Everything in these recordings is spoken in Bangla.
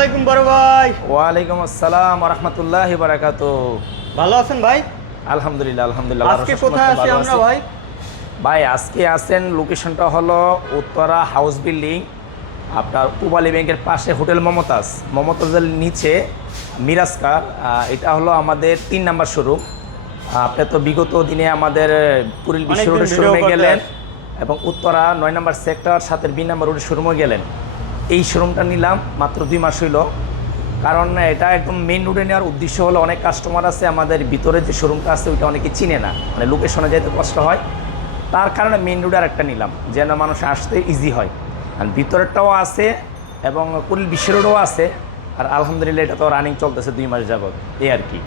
আলাইকুম বড় ভাই। ওয়ালাইকুম আসসালাম রহমতুল্লাহ বারাকাত ভালো আছেন ভাই? আলহামদুলিল্লাহ আলহামদুলিল্লাহ আজকে কোথায় আছি আমরা ভাই? ভাই আজকে আছেন লোকেশনটা হলো উত্তরা হাউস বিল্ডিং আপনার পূবালী ব্যাংকের পাশে হোটেল মমতাজ। মমতাজের নিচে মিরাজকার এটা হলো আমাদের তিন নাম্বার শোরুম। আপনি তো বিগত দিনে আমাদের পুরীল বিশ্ব রোডের শোরুমে গেলেন এবং উত্তরা নয় নাম্বার সেক্টর সাতের বি নাম্বার রোডের শোরুমে গেলেন। এই শোরুমটা নিলাম মাত্র দুই মাস হইল। কারণ এটা একদম মেন রোডে নেওয়ার উদ্দেশ্য হলো অনেক কাস্টমার আছে আমাদের ভিতরে যে শোরুমটা আছে ওইটা অনেকে চিনে না। মানে লোকেশনে যেতে কষ্ট হয়। তার কারণে মেন রোডে আরেকটা নিলাম, যেন মানুষ আসতে ইজি হয়। আর ভিতরেরটাও আছে এবং কুড়িল বিশ্ব রোডও আছে। আর আলহামদুলিল্লাহ এটা তো রানিং চলতেছে দুই মাস যাবত এই আর কি।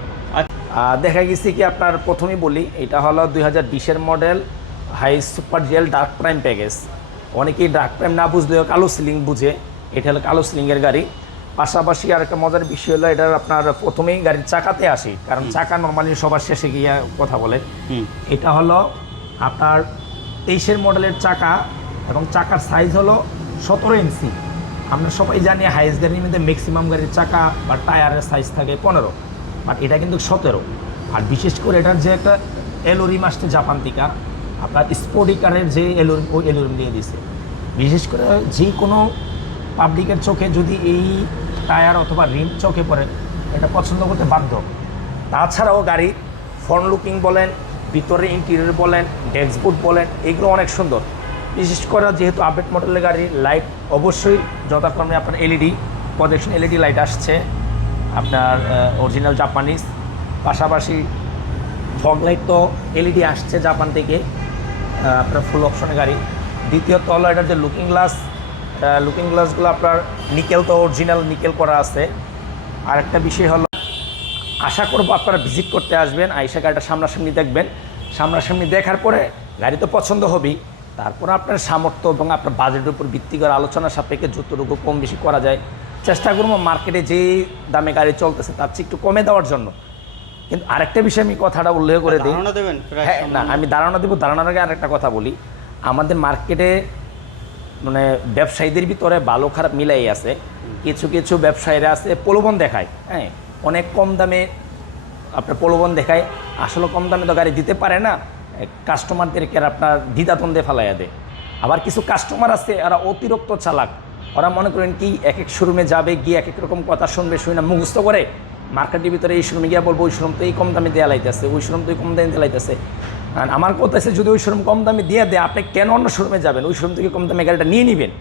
দেখা গেছে কি আপনার প্রথমেই বলি, এটা হলো দুই হাজার বিশের model high super GL dark prime package অনেকেই ডার্ক প্রাইম না বুঝলেও কালো সিলিং বুঝে। এটা হলো কালো সিলিংয়ের গাড়ি। পাশাপাশি আর একটা মজার বিষয় হলো এটার আপনার প্রথমেই গাড়ির চাকাতে আসি কারণ চাকা নর্মালি সবার শেষে গিয়ে কথা বলে। এটা হলো আপনার তেইশের মডেলের চাকা এবং চাকার সাইজ হলো সতেরো ইঞ্চি। আমরা সবাই জানি হাইস্ট গাড়ির মধ্যে ম্যাক্সিমাম গাড়ির চাকা বা টায়ারের সাইজ থাকে পনেরো বাট এটা কিন্তু সতেরো। আর বিশেষ করে এটার যে একটা এলোরিম আসছে জাপান থেকে আপনার স্পোর্টিকারের যে এলোরিম ওই এলোরিম দিয়ে দিছে। বিশেষ করে যে কোনো পাবলিকের চোখে যদি এই টায়ার অথবা রিম চোখে পড়ে, এটা পছন্দ করতে বাধ্য। তাছাড়াও গাড়ি ফ্রন্ট লুকিং বলেন, ভিতরে ইন্টেরিয়র বলেন ডেস্কবোর্ড বলেন, এগুলো অনেক সুন্দর। বিশেষ করে যেহেতু আপডেট মডেলের গাড়ি লাইট অবশ্যই যথাক্রমে আপনার এলইডি প্রজেকশন এলইডি লাইট আসছে। আপনার অরিজিনাল জাপানিজ পাশাপাশি ফগ লাইট তো এলইডি আসছে জাপান থেকে আপনার ফুল অপশনের গাড়ি। দ্বিতীয়ত হলো এটার যে লুকিং গ্লাস লুকিং গ্লাসগুলো আপনার নিকেল তো অরিজিনাল নিকেল করা আছে। আর একটা বিষয় হলো আশা করব আপনারা ভিজিট করতে আসবেন আইসা গাড়িটা সামনাসামনি দেখবেন। সামনাসামনি দেখার পরে গাড়ি তো পছন্দ হবেই। তারপর আপনার সামর্থ্য এবং আপনার বাজেটের উপর ভিত্তি করে আলোচনা সাপেক্ষে যতটুকু কম বেশি করা যায়। চেষ্টা করব মার্কেটে যে দামে গাড়ি চলতেছে তার চেয়ে একটু কমে দেওয়ার জন্য। কিন্তু আরেকটা বিষয় আমি কথাটা উল্লেখ করে দিই। হ্যাঁ না আমি ধারণা দেবো ধারণার আগে আরেকটা কথা বলি। আমাদের মার্কেটে মানে ব্যবসায়ীদের ভিতরে ভালো খারাপ মিলাই আছে। কিছু কিছু ব্যবসায়ীরা আছে, প্রলোভন দেখায় হ্যাঁ? অনেক কম দামে আপনার প্রলোভন দেখায়। আসলে কম দামে তো গাড়ি দিতে পারে না। কাস্টমারদেরকে আপনার দ্বিধাদ্বন্দ্বে ফেলাইয়া দেয়। আবার কিছু কাস্টমার আছে, এরা অতিরিক্ত চালাক। ওরা মনে করেন কি এক এক শোরুমে যাবে, গিয়ে এক এক রকম কথা শুনবে, শুনে মুখস্থ করে। মার্কেটের ভিতরে এই শোরুমে গিয়ে বলব, ওই শোরুম তো এই কম দামে দেওয়া লাইতেছে, ওই শোরুম তো এই কম দামে দেওয়া লাইতেছে। আর আমার কথা আছে যদি ওই শোরুম কম দামে দিয়ে দেয় আপনি কেন অন্য শোরুমে যাবেন? ওই শোরুম থেকে কম দামে গাড়িটা নিয়ে নেবেন?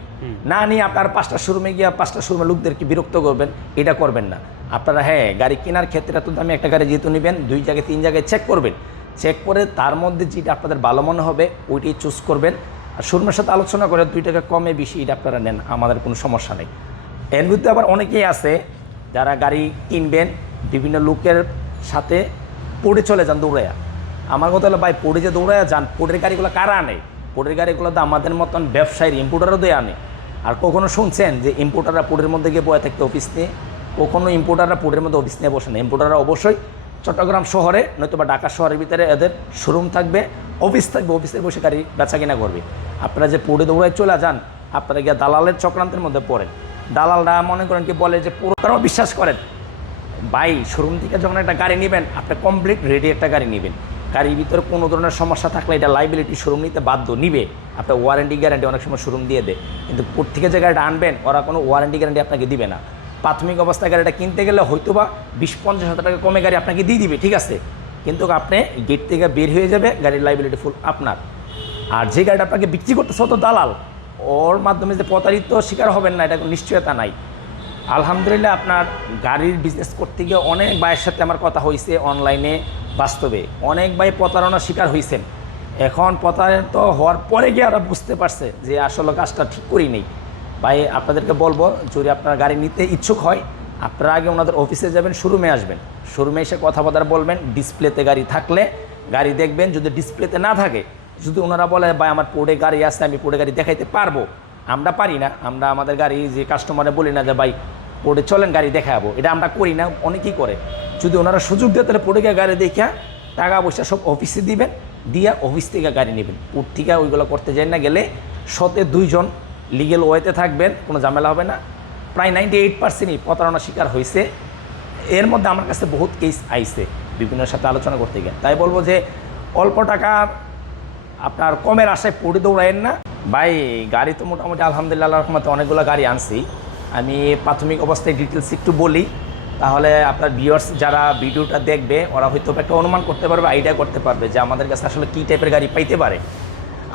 না নিয়ে আপনার পাঁচটা শোরুমে গিয়ে পাঁচটা শোরুমে লোকদেরকে বিরক্ত করবেন এটা করবেন না। আপনারা হ্যাঁ গাড়ি কেনার ক্ষেত্রে এত দামে একটা গাড়ি যেহেতু নেবেন দুই জায়গায় তিন জায়গায় চেক করবেন। চেক করে তার মধ্যে যেটা আপনাদের ভালো মনে হবে ওইটাই চুজ করবেন। আর শোরুমের সাথে আলোচনা করে দুই টাকা কমে বেশি এটা আপনারা নেন আমাদের কোনো সমস্যা নেই। এর মধ্যে আবার অনেকেই আছে যারা গাড়ি কিনবেন বিভিন্ন লোকের সাথে পড়ে চলে যান দৌড়াইয়া। আমার কথা হলো, ভাই পড়ে যে দৌড়ায় যান পোড়ের গাড়িগুলো কারা আনে? পোড়ের গাড়িগুলো তো আমাদের মতন ব্যবসায়ীর ইম্পোর্টারও দিয়ে আনে। আর কখনো শুনছেন যে ইম্পোর্টাররা পোড়ের মধ্যে গিয়ে বয়ে থাকতে অফিস নিয়ে? কখনো ইম্পোর্টাররা পোড়ের মধ্যে অফিস নিয়ে বসে না। ইম্পোর্টাররা অবশ্যই চট্টগ্রাম শহরে নয়তো বা ঢাকা শহরের ভিতরে এদের শোরুম থাকবে অফিস থাকবে অফিসে বসে গাড়ি বেচা কিনা করবে। আপনারা যে পড়ে দৌড়ায় চলে যান, আপনারা গিয়ে দালালের চক্রান্তের মধ্যে পড়েন। দালালরা মনে করেন কি, বলে যে, পুরো তারাও বিশ্বাস করেন? ভাই শোরুম থেকে যখন একটা গাড়ি নেবেন, আপনি কমপ্লিট রেডি একটা গাড়ি নেবেন। গাড়ির ভিতরে কোনো ধরনের সমস্যা থাকলে এটা লাইবিলিটি শোরুম নিতে বাধ্য, নিবে। আপনার ওয়ারেন্টি গ্যারান্টি অনেক সময় শোরুম দিয়ে দেয়। কিন্তু থেকে যে গাড়িটা আনবেন, ওরা কোনো ওয়ারেন্টি গ্যারান্টি আপনাকে দিবে না। প্রাথমিক অবস্থায় গাড়িটা কিনতে গেলে হয়তো বা বিশ, পঞ্চাশ হাজার টাকা কমে গাড়ি আপনাকে দিয়ে দিবে, ঠিক আছে? কিন্তু আপনি গেট থেকে বের হয়ে যাবে, গাড়ির লাইবিলিটি ফুল আপনার। আর যে গাড়িটা আপনাকে বিক্রি করতেছে তো দালাল, ওর মাধ্যমে যে প্রতারিত শিকার হবেন না, এটা কোনো নিশ্চয়তা নাই। আলহামদুলিল্লাহ আপনার গাড়ির বিজনেস করতে গিয়ে অনেক ভাইয়ের সাথে আমার কথা হয়েছে অনলাইনে বাস্তবে অনেক ভাই প্রতারণার শিকার হয়েছেন এখন প্রতারিত হওয়ার পরে গিয়ে ওরা বুঝতে পারছে যে আসলে কাজটা ঠিক করি নেই। ভাই, আপনাদেরকে বলব, যদি আপনার গাড়ি নিতে ইচ্ছুক হয়, আপনারা আগে ওনাদের অফিসে যাবেন, শোরুমে আসবেন। শোরুমে এসে কথাবার্তা বলবেন, ডিসপ্লেতে গাড়ি থাকলে গাড়ি দেখবেন, যদি ডিসপ্লেতে না থাকে, যদি ওনারা বলে, ভাই, আমার পোড়ে গাড়ি আছে, আমি পোড়ে গাড়ি দেখাইতে পারব। আমরা পারি না। আমরা আমাদের গাড়ি যে কাস্টমারে বলি না যে, ভাই, পোড়ে চলেন, গাড়ি দেখাবো। এটা আমরা করি না, অনেকেই করে। যদি ওনারা সুযোগ দেয়, তাহলে পোড়ে গিয়ে গাড়ি দেখা টাকা পয়সা সব অফিসে দিবেন, দিয়া অফিস থেকে গাড়ি নেবেন। ওর থেকে ওইগুলো করতে যাই না, গেলে শতে দুইজন লিগেল ওয়েতে থাকবেন, কোনো ঝামেলা হবে না। প্রায় নাইনটি এইট পার্সেন্টই প্রতারণা শিকার হয়েছে। এর মধ্যে আমার কাছে বহুত কেস আইছে বিভিন্ন সাথে আলোচনা করতে গিয়ে। তাই বলব যে, অল্প টাকার আপনার কমের আশায় পড়ে দৌড়ায়েন না। ভাই, গাড়ি তো মোটামুটি আলহামদুলিল্লাহ রহমতে অনেকগুলো গাড়ি আনছি। আমি প্রাথমিক অবস্থায় ডিটেলস একটু বলি। তাহলে আপনার ভিউয়ার্স যারা ভিডিওটা দেখবে, ওরা হয়তো একটা অনুমান করতে পারবে আইডিয়া করতে পারবে যে আমাদের কাছে আসলে কী টাইপের গাড়ি পাইতে পারে।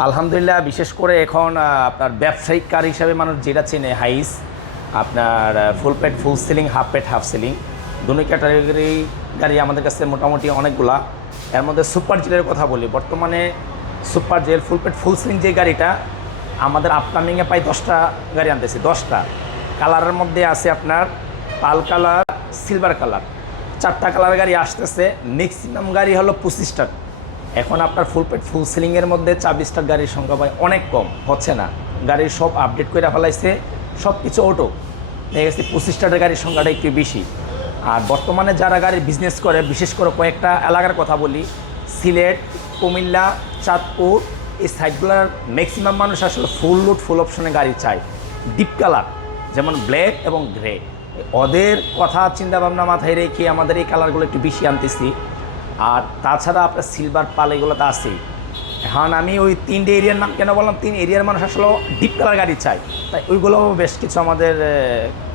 আলহামদুলিল্লাহ, বিশেষ করে এখন আপনার ব্যবসায়িক কার হিসাবে মানুষ যেটা চেনে হাইস আপনার full pet full ceiling half pet half ceiling দুই ক্যাটাগরি গাড়ি আমাদের কাছে মোটামুটি অনেকগুলা। এর মধ্যে সুপার জেলের কথা বলি, বর্তমানে super GL full pet full ceiling যে গাড়িটা, আমাদের আপকামিংয়ে প্রায় দশটা গাড়ি আনতেছি, দশটা। কালারের মধ্যে আছে আপনার পাল কালার সিলভার কালার। চারটা কালার গাড়ি আসতেছে। ম্যাক্সিমাম গাড়ি হলো পঁচিশটা। এখন আপনার ফুল পেট ফুল সিলিংয়ের মধ্যে চাবিশটার গাড়ির সংখ্যা ভাই অনেক কম, হচ্ছে না। গাড়ির সব আপডেট করে ফেলাইছে। সব কিছু অটো দেখা গেছে পঁচিশটার গাড়ির সংখ্যাটা একটু বেশি। আর বর্তমানে যারা গাড়ির বিজনেস করে, বিশেষ করে কয়েকটা এলাকার কথা বলি, সিলেট, কুমিল্লা, চাঁদপুর, এই সাইডগুলোর ম্যাক্সিমাম মানুষ আসলে ফুল লুট ফুল অপশনে গাড়ি চায়। ডিপ কালার যেমন ব্ল্যাক এবং গ্রে ওদের কথা চিন্তা ভাবনা মাথায় রেখে আমাদের এই কালারগুলো একটু বেশি আনতেছি। আর তাছাড়া আপনার সিলভার পাল এগুলো তো আছেই। এখন আমি ওই তিনটে এরিয়ার নাম কেন বললাম? তিন এরিয়ার মানুষ আসলে ডিপ কালার গাড়ি চাই তাই ওইগুলো বেশ কিছু আমাদের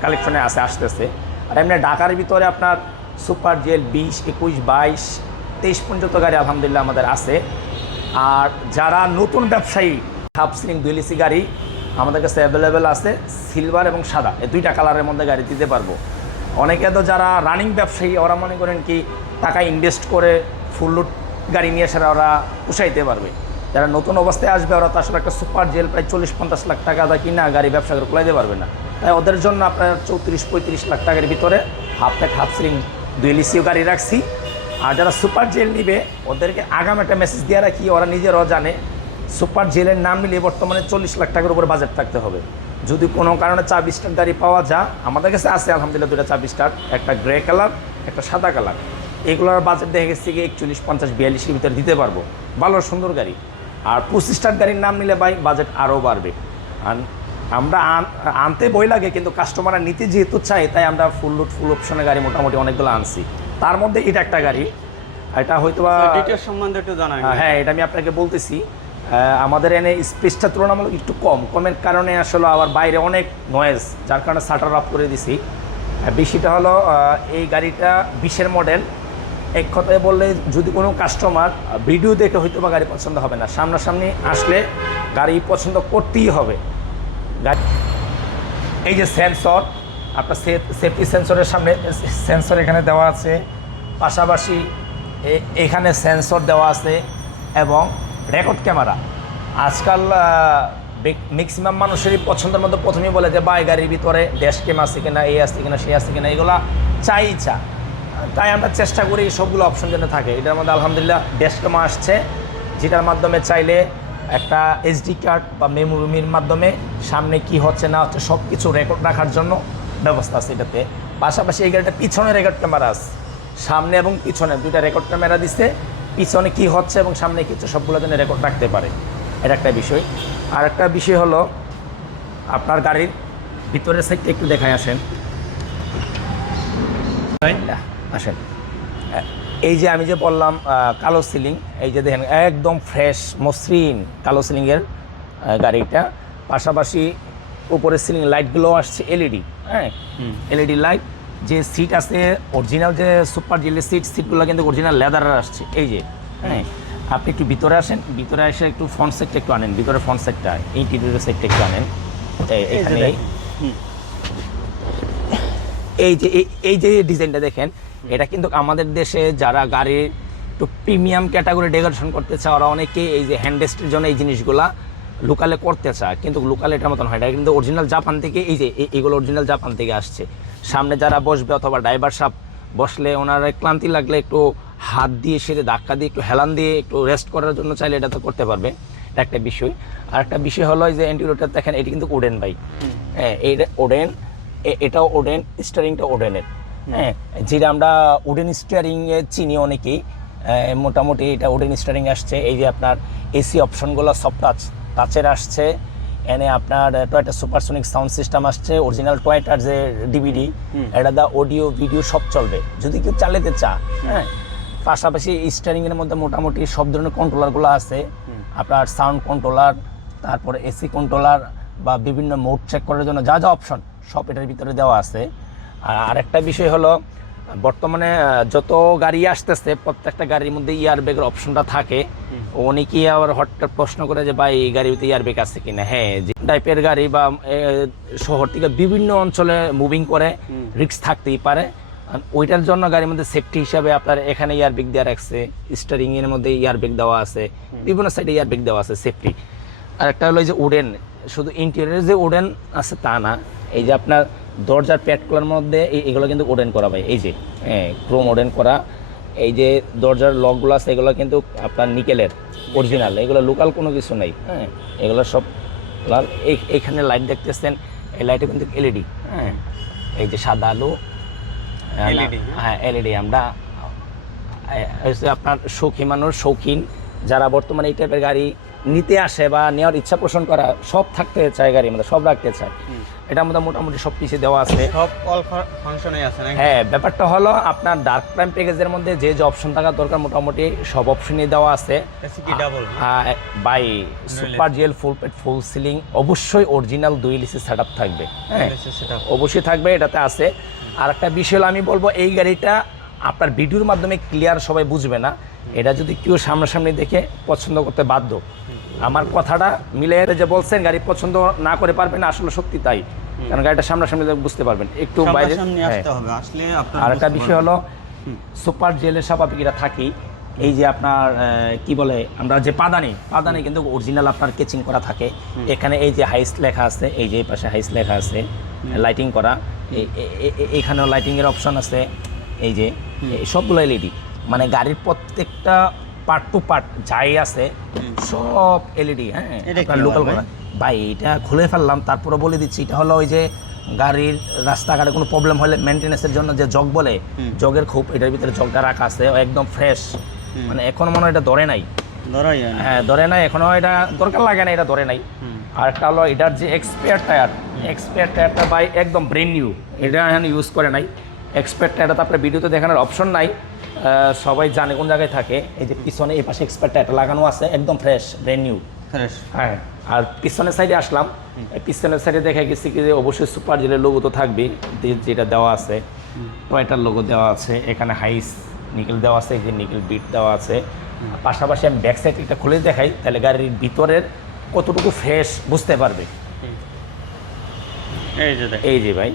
কালেকশনে আছে, আসতেছে। আর এমনি ঢাকার ভিতরে আপনার সুপার জেল বিশ, একুশ, বাইশ, তেইশ পর্যন্ত গাড়ি আলহামদুলিল্লাহ আমাদের আছে। আর যারা নতুন ব্যবসায়ী হাফ সিলিং দুইলিসি গাড়ি আমাদের কাছে অ্যাভেলেবেল আছে সিলভার এবং সাদা। এই দুইটা কালারের মধ্যে গাড়ি দিতে পারব। অনেকে তো যারা রানিং ব্যবসায়ী, ওরা মনে করেন কি, টাকা ইনভেস্ট করে ফুল লুট গাড়ি নিয়ে এসে ওরা উঠাইতে পারবে। যারা নতুন অবস্থায় আসবে, ওরা তো আসলে একটা সুপার জেল প্রায় চল্লিশ পঞ্চাশ লাখ টাকা দা কিনা গাড়ি ব্যবসা করে কুলাইতে পারবে না। তাই ওদের জন্য আপনার চৌত্রিশ পঁয়ত্রিশ লাখ টাকার ভিতরে হাফ প্যাক হাফ সিলিং দুই লিসিও গাড়ি রাখছি। আর যারা সুপার জেল নিবে, ওদেরকে আগাম একটা মেসেজ দিয়ে রাখি, ওরা নিজেরাও জানে সুপার জেলের নাম মিলিয়ে বর্তমানে চল্লিশ লাখ টাকার উপরে বাজেট থাকতে হবে। যদি কোনো কারণে চা স্টার গাড়ি পাওয়া যায় আমাদের কাছে আছে আলহামদুলিল্লাহ দুটা চা স্টার একটা গ্রে কালার একটা সাদা কালার। এগুলোর বাজেট দেখে গেছে গিয়ে একচল্লিশ পঞ্চাশ বিয়াল্লিশের ভিতরে দিতে পারব। ভালো সুন্দর গাড়ি। আর পঁচিশ স্টার গাড়ির নাম নিলে ভাই বাজেট আরও বাড়বে। আর আমরা আনতে বই লাগে কিন্তু কাস্টমাররা নিতে যেহেতু চাই তাই আমরা ফুল লুট ফুল অপশনের গাড়ি মোটামুটি অনেকগুলো আনছি। তার মধ্যে এটা একটা গাড়ি। এটা হয়তো বা সম্বন্ধে একটু জানাই হ্যাঁ এটা আমি আপনাকে বলতেছি। আমাদের এনে স্পেসটা তুলনামূলক একটু কম। কমের কারণে আসলে আবার বাইরে অনেক নয়েজ যার কারণে শাটার আপ করে দিছি। বেশিটা হলো এই গাড়িটা বিশের মডেল এক কথায় বললে যদি কোনো কাস্টমার ভিডিও দেখে হয়তো বা গাড়ি পছন্দ হবে না। সামনাসামনি আসলে গাড়ি পছন্দ করতেই হবে। গাড়ি এই যে সেন্সর আপনার সেফটি সেন্সরের সামনে সেন্সর এখানে দেওয়া আছে। পাশাপাশি এখানে সেন্সর দেওয়া আছে এবং রেকর্ড ক্যামেরা। আজকাল ম্যাক্সিমাম মানুষেরই পছন্দের মধ্যে প্রথমেই বলে যে, বাই গাড়ির ভিতরে ড্যাশ ক্যাম আছে কিনা এই আছে কিনা সেই আছে কিনা, এগুলা চাই চা। তাই আমরা চেষ্টা করি সবগুলো অপশন যেন থাকে। এটার মধ্যে আলহামদুলিল্লাহ ড্যাশ ক্যামা আসছে, যেটার মাধ্যমে চাইলে একটা এসডি কার্ড বা মেমোরির মাধ্যমে সামনে কি হচ্ছে, না হচ্ছে সব কিছু রেকর্ড রাখার জন্য ব্যবস্থা আছে এটাতে। পাশাপাশি এই গাড়িটা পিছনে রেকর্ড ক্যামেরা আছে। সামনে এবং পিছনে দুইটা রেকর্ড ক্যামেরা দিচ্ছে পিছনে কি হচ্ছে এবং সামনে কি হচ্ছে সবগুলো যেন রেকর্ড রাখতে পারে। এটা একটা বিষয়। আর একটা বিষয় হলো আপনার গাড়ির ভিতরের সাইডটা একটু দেখায় আসেন। আসেন। এই যে আমি যে বললাম কালো সিলিং এই যে দেখেন একদম ফ্রেশ মসৃণ কালো সিলিংয়ের গাড়িটা। পাশাপাশি উপরের সিলিং লাইটগুলো আসছে এলইডি হ্যাঁ? এলইডি লাইট যে সিট আছে অরিজিনাল যে সুপার জেলের সিট সিটগুলো কিন্তু অরিজিনাল লেদারের আসছে। এই যে হ্যাঁ আপনি একটু ভিতরে আসেন ভিতরে এসে একটু ফ্রন্ট সেটটা একটু আনেন ভিতরে ফ্রন্ট সেটটা ইন্টিরিয়র সেটটা একটু আনেন। এই- এই যে এখানে। এই যে এই- যে ডিজাইনটা দেখেন এটা কিন্তু আমাদের দেশে যারা গাড়ির একটু প্রিমিয়াম ক্যাটাগরি ডেকোরেশন করতে চায় ওরা অনেকেই এই যে হ্যান্ডেস্টের জন্য এই জিনিসগুলা লোকালে করতে চায়। কিন্তু লোকালে এটার মতন হয় এটা কিন্তু অরিজিনাল জাপান থেকে এই যে এগুলো অরিজিনাল জাপান থেকে আসছে। সামনে যারা বসবে অথবা ড্রাইভার সাহেব বসলে ওনারা ক্লান্তি লাগলে একটু হাত দিয়ে সেরে ধাক্কা দিয়ে, একটু হেলান দিয়ে একটু রেস্ট করার জন্য চাইলে এটা তো করতে পারবে। এটা একটা বিষয়। আর একটা বিষয় হলো যে এন্টিরোটার দেখেন, এটি কিন্তু ওডেন ভাই হ্যাঁ এইটা ওডেন এটাও ওডেন স্টারিংটা ওডেনের। হ্যাঁ যেটা আমরা উডেন স্টিয়ারিং এ চিনি অনেকেই। মোটামুটি এটা উডেন স্টিয়ারিং আসছে। এই যে আপনার এসি অপশনগুলো সব টাচ টাচের আসছে। এনে আপনার টয়টা সুপারসনিক সাউন্ড সিস্টেম আসছে অরিজিনাল টয়টার যে ডিভিডি এটা দা অডিও ভিডিও সব চলবে। যদি কেউ চালাতে চা হ্যাঁ? পাশাপাশি স্টারিং এর মধ্যে মোটামুটি সব ধরনের কন্ট্রোলারগুলো আছে। আপনার সাউন্ড কন্ট্রোলার তারপর এসি কন্ট্রোলার বা বিভিন্ন মোড চেক করার জন্য যা যা অপশন সব এটার ভিতরে দেওয়া আছে। আর আরেকটা বিষয় হলো বর্তমানে যত গাড়ি আসতেছে প্রত্যেকটা গাড়ির মধ্যে ইয়ার ব্যাগের অপশনটা থাকে। অনেকেই আবার হঠাৎ প্রশ্ন করে যে ভাই এই গাড়িতে ইয়ার ব্যাগ আছে কিনা? হ্যাঁ যে টাইপের গাড়ি বা শহর থেকে বিভিন্ন অঞ্চলে মুভিং করে রিস্ক থাকতেই পারে। ওইটার জন্য গাড়ির মধ্যে সেফটি হিসাবে আপনার এখানে ইয়ার ব্যাগ দেওয়া রাখছে স্টারিং এর মধ্যে ইয়ার ব্যাগ দেওয়া আছে বিভিন্ন সাইডে ইয়ার ব্যাগ দেওয়া আছে সেফটি আর একটা হলো যে উডেন শুধু ইন্টেরিয়ার যে উডেন আছে তা না এই যে আপনার দরজার প্যাডগুলোর মধ্যে এগুলো কিন্তু ওডেন করা ভাই এই যে হ্যাঁ ক্রোম ওডেন করা। এই যে দরজার লকগুলো আছে এগুলো কিন্তু আপনার নিকেলের অরিজিনাল এগুলো লোকাল কোনো কিছু নেই হ্যাঁ এগুলো সব লাল এই- এইখানে লাইট দেখতেছেন এই লাইটে কিন্তু এলইডি হ্যাঁ এই যে সাদা আলো হ্যাঁ, LED, হ্যাঁ। এলইডি আমরা আপনার শৌখিন মানুষ শৌখিন যারা বর্তমানে এই টাইপের গাড়ি নিতে আসে বা নেওয়ার ইচ্ছা পোষণ করা সব থাকতে চায় গাড়ির মধ্যে সব রাখতে চায়। এটার মধ্যে মোটামুটি সব কিছু দেওয়া আছে। সব অল ফাংশনে আছে হ্যাঁ ব্যাপারটা হলো আপনার ডার্ক প্রাইম প্যাকেজের মধ্যে যে যে অপশন থাকার দরকার মোটামুটি সব অপশনই দেওয়া আছে। By super GL full pet full ceiling অবশ্যই অরিজিনাল দুই লিসি সেট থাকবে। হ্যাঁ অবশ্যই থাকবে এটাতে আছে। আর একটা বিষয় হলো আমি বলব এই গাড়িটা আপনার ভিডিওর মাধ্যমে ক্লিয়ার সবাই বুঝবে না। এটা যদি কেউ সামনাসামনি দেখে পছন্দ করতে বাধ্য। আমার কথাটা মিলে যে বলছেন গাড়ি পছন্দ না করে পারবেন আসলে সত্যি তাই। কারণ গাড়িটা সামনাসামনি বুঝতে পারবেন একটু বাইরে হ্যাঁ। আর একটা বিষয় হলো সুপার জেলের স্বাভাবিক এটা থাকি এই যে আপনার কি বলে আমরা যে পাদানি পাদানি কিন্তু অরিজিনাল আপনার কেচিং করা থাকে। এখানে এই যে হাইস লেখা আছে এই যে পাশে হাইস লেখা আছে লাইটিং করা। এখানেও লাইটিং এর অপশন আছে। এই যে সবগুলো এলইডি মানে গাড়ির প্রত্যেকটা পার্ট টু পার্ট যাই আছে সব এলইডি হ্যাঁ লোকাল ভাই? এটা খুলে ফেললাম তারপরে বলে দিচ্ছি এটা হলো ওই যে গাড়ির রাস্তাঘাটে কোনো প্রবলেম হলে মেনটেন্যান্সের জন্য যে জগ বলে জগের খুব এটার ভিতরে জগটা রাখা আছে একদম ফ্রেশ মানে এখন মনে হয় এটা ধরে নাই। হ্যাঁ ধরে নাই এখনও এটা দরকার লাগে না এটা ধরে নাই। আর একটা হলো এটার যে এক্সপায়ার টায়ার এক্সপায়ার টায়ারটা ভাই একদম ব্রেন নিউ এটা এখন ইউজ করে নাই। এক্সপায়ার টায়ারটা তো আপনার ভিডিওতে দেখানোর অপশন নাই। সবাই জানে কোন জায়গায় থাকে। এই যে পিছনে এই পাশে এক্সপায়ার টায়ারটা লাগানো আছে একদম ফ্রেশ ব্রেন নিউ ফ্রেশ হ্যাঁ আর পিছনের সাইডে আসলাম। পিছনের সাইডে দেখা গেছে কি যে অবশ্যই সুপার জেলের লোগো তো থাকবে যেটা দেওয়া আছে। টয়টার লোগো দেওয়া আছে এখানে হাইস নিকেল দেওয়া আছে এই যে নিকেল বিট দেওয়া আছে। পাশাপাশি আমি ব্যাক সাইড একটা খুলে দেখাই তাহলে গাড়ির ভিতরের কতটুকু ফ্রেশ বুঝতে পারবে। এই যে এই যে ভাই।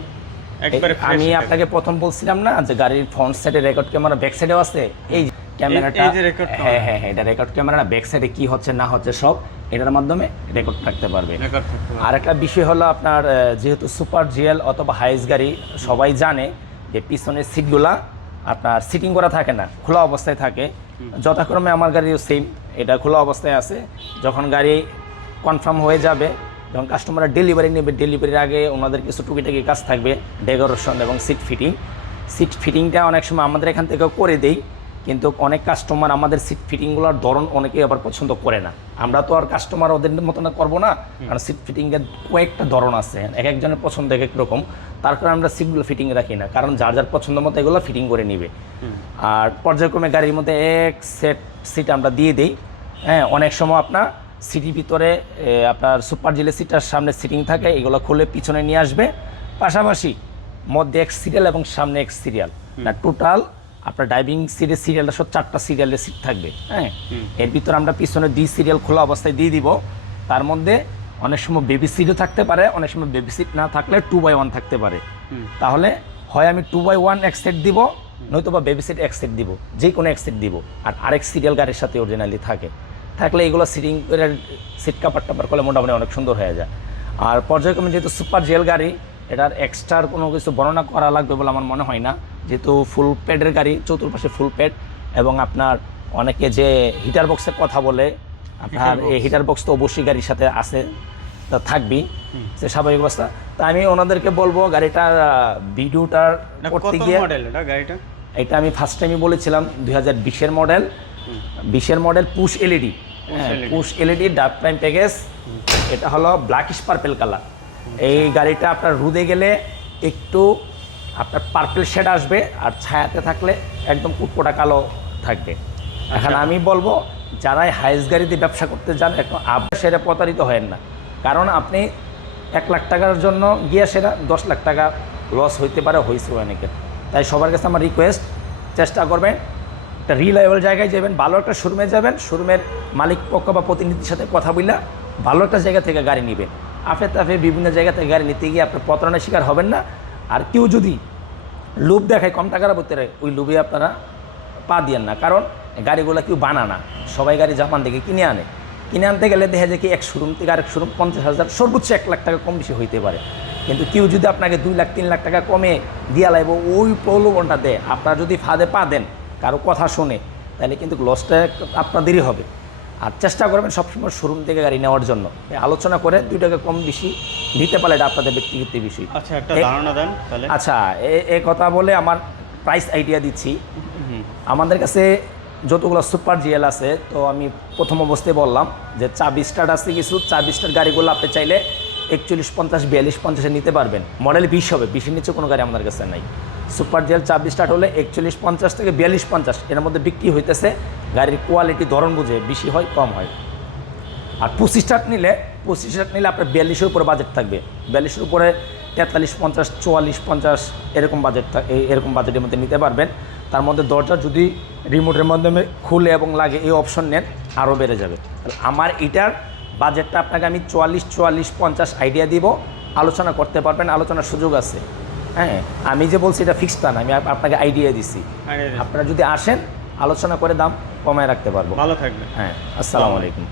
আমি আপনাকে প্রথম বলছিলাম না যে গাড়ির ফ্রন্ট সাইডে রেকর্ড ক্যামেরা ব্যাক সাইডেও আছে? এই ক্যামেরাটা। হ্যাঁ হ্যাঁ হ্যাঁ এটা রেকর্ড ক্যামেরা ব্যাক সাইডে কি হচ্ছে না হচ্ছে সব এটার মাধ্যমে রেকর্ড থাকতে পারবে। আর একটা বিষয় হলো আপনার যেহেতু সুপার জিএল অথবা হাইস গাড়ি সবাই জানে যে পিছনের সিটগুলা আপনার সিটিং করা থাকে না খোলা অবস্থায় থাকে। যথাক্রমে আমার গাড়িও সেম এটা খোলা অবস্থায় আছে। যখন গাড়ি কনফার্ম হয়ে যাবে যখন কাস্টমাররা ডেলিভারি নেবে ডেলিভারির আগে ওনাদের কিছু টুকিটাকি কাজ থাকবে ডেকোরেশন এবং সিট ফিটিং সিট ফিটিংটা অনেক সময় আমাদের এখান থেকেও করে দেই কিন্তু অনেক কাস্টমার আমাদের সিট ফিটিংগুলোর ধরন অনেকেই আবার পছন্দ করে না। আমরা তো আর কাস্টমার ওদের মতো না করব না কারণ সিট ফিটিংয়ের কয়েকটা ধরন আছে এক একজনের পছন্দ এক এক রকম। তার কারণে আমরা সিটগুলো ফিটিং রাখি না কারণ যার যার পছন্দ মতো এগুলো ফিটিং করে নিবে। আর পর্যায়ক্রমে গাড়ির মধ্যে এক সেট সিট আমরা দিয়ে দিই। হ্যাঁ অনেক সময় আপনার সিটির ভিতরে আপনার সুপার জিলের সিটার সামনে সিটিং থাকে এগুলো খুলে পিছনে নিয়ে আসবে। পাশাপাশি মধ্যে এক সিরিয়াল এবং সামনে এক সিরিয়াল। না টোটাল আপনার ড্রাইভিং সিটের সিরিয়ালটা সব চারটা সিরিয়ালের সিট থাকবে হ্যাঁ? এর ভিতরে আমরা পিছনে দুই সিরিয়াল খোলা অবস্থায় দিয়ে দিব। তার মধ্যে অনেক সময় বেবি সিটও থাকতে পারে অনেক সময় বেবি সিট না থাকলে টু বাই ওয়ান থাকতে পারে। তাহলে হয় আমি টু বাই ওয়ান এক সেট দিব নয়তো বা বেবি সিট এক সেট দিব যে কোনো এক সেট দিব। আর আরেক সিরিয়াল গাড়ির সাথে অরিজিনালি থাকে। থাকলে এগুলো সিটিং সিট কাপার টাপার করলে মোটামুটি অনেক সুন্দর হয়ে যায়। আর পর্যায়ক্রমে যেহেতু সুপার জেল গাড়ি এটার এক্সট্রার কোনো কিছু বর্ণনা করা লাগবে বলে আমার মনে হয় না। যেহেতু ফুল প্যাডের গাড়ি চতুর্পাশে ফুল প্যাড এবং আপনার অনেকে যে হিটার বক্সের কথা বলে আপনার এই হিটার বক্স তো অবশ্যই গাড়ির সাথে আছে তা থাকবি সে স্বাভাবিক অবস্থা। তা আমি ওনাদেরকে বলব গাড়িটার ভিডিওটার করতে গিয়ে গাড়িটা? এটা আমি ফার্স্ট টাইমই বলেছিলাম দুই হাজার বিশের মডেল বিশের model push LED push LED dark prime package এটা হলো ব্ল্যাকিশ পার্পেল কালার এই গাড়িটা আপনার রুদে গেলে একটু আপনার পার্পেল শেড আসবে আর ছায়াতে থাকলে একদম কুটকোটা কালো থাকবে। এখন আমি বলব যারাই হাইস গাড়িতে ব্যবসা করতে যান একটু আবার সেটা প্রতারিত হয় না। কারণ আপনি এক লাখ টাকার জন্য গিয়ে সেটা দশ লাখ টাকা লস হইতে পারে হয়েছে অনেকের। তাই সবার কাছে আমার রিকোয়েস্ট চেষ্টা করবেন একটা রিলায়েবল জায়গায় যাবেন, ভালো একটা শোরুমে যাবেন শোরুমের মালিক পক্ষ বা প্রতিনিধির সাথে কথা বললে ভালো একটা জায়গা থেকে গাড়ি নেবেন। আফে তাফে বিভিন্ন জায়গা থেকে গাড়ি নিতে গিয়ে আপনার প্রতারণার শিকার হবেন না। আর কেউ যদি লুপ দেখায়, কম টাকার ভিতরে ওই লুবে আপনারা পা দিয়েন না। কারণ গাড়িগুলো কেউ বানা না। সবাই গাড়ি জাপান থেকে কিনে আনে। কিনে আনতে গেলে দেখা যায় কি এক শোরুম থেকে আরেক শোরুম পঞ্চাশ হাজার, সর্বোচ্চ এক লাখ টাকা কম বেশি হইতে পারে। কিন্তু কেউ যদি আপনাকে দুই লাখ, তিন লাখ টাকা কমে দিয়া লাগবে ওই প্রলোভনটা দেয়। আপনারা যদি ফাঁদে পা দেন কারও কথা শুনে তাহলে কিন্তু লসটা আপনাদেরই হবে। আর চেষ্টা করবেন সবসময় শোরুম থেকে গাড়ি নেওয়ার জন্য। আলোচনা করে দুই টাকা কম বেশি নিতে পারলে এটা আপনাদের ব্যক্তিগত বিষয়। আচ্ছা একটা এ- ধারণা দেন তাহলে। আচ্ছা এ- কথা বলে আমার প্রাইস আইডিয়া দিচ্ছি। আমাদের কাছে যতগুলো সুপার জিএল আছে তো আমি প্রথম অবস্থায় বললাম যে চাবি স্টার্ট আছে কিছু চাবি স্টার্ট গাড়িগুলো আপনি চাইলে একচল্লিশ পঞ্চাশ বিয়াল্লিশ পঞ্চাশে নিতে পারবেন। মডেল বিশ হবে বিশের নিচে কোনো গাড়ি আমাদের কাছে নাই। সুপার জেল চাবি স্টার্ট হলে একচল্লিশ পঞ্চাশ থেকে বিয়াল্লিশ পঞ্চাশ। এর মধ্যে বিক্রি হইতেছে, গাড়ির কোয়ালিটি ধরন বুঝে বেশি হয়, কম হয়। আর পঁচিশ স্টার্ট নিলে পঁচিশ স্টার্ট নিলে আপনার বিয়াল্লিশের উপরে বাজেট থাকবে। বিয়াল্লিশের উপরে তেতাল্লিশ পঞ্চাশ, চুয়াল্লিশ পঞ্চাশ, এরকম বাজেট এরকম বাজেটের মধ্যে নিতে পারবেন। তার মধ্যে দরজা যদি রিমোটের মাধ্যমে খুলে এবং লাগে, এই অপশন নেন আরও বেড়ে যাবে। তাহলে আমার এটার বাজেটটা আপনাকে আমি চুয়াল্লিশ চুয়াল্লিশ, পঞ্চাশ আইডিয়া দিব। আলোচনা করতে পারবেন, আলোচনার সুযোগ আছে। হ্যাঁ আমি যে বলছি এটা ফিক্সড প্ল্যান না আমি আপনাকে আইডিয়া দিচ্ছি আপনারা যদি আসেন আলোচনা করে দাম কমায় রাখতে পারব। ভালো থাকবে হ্যাঁ আসসালামু আলাইকুম।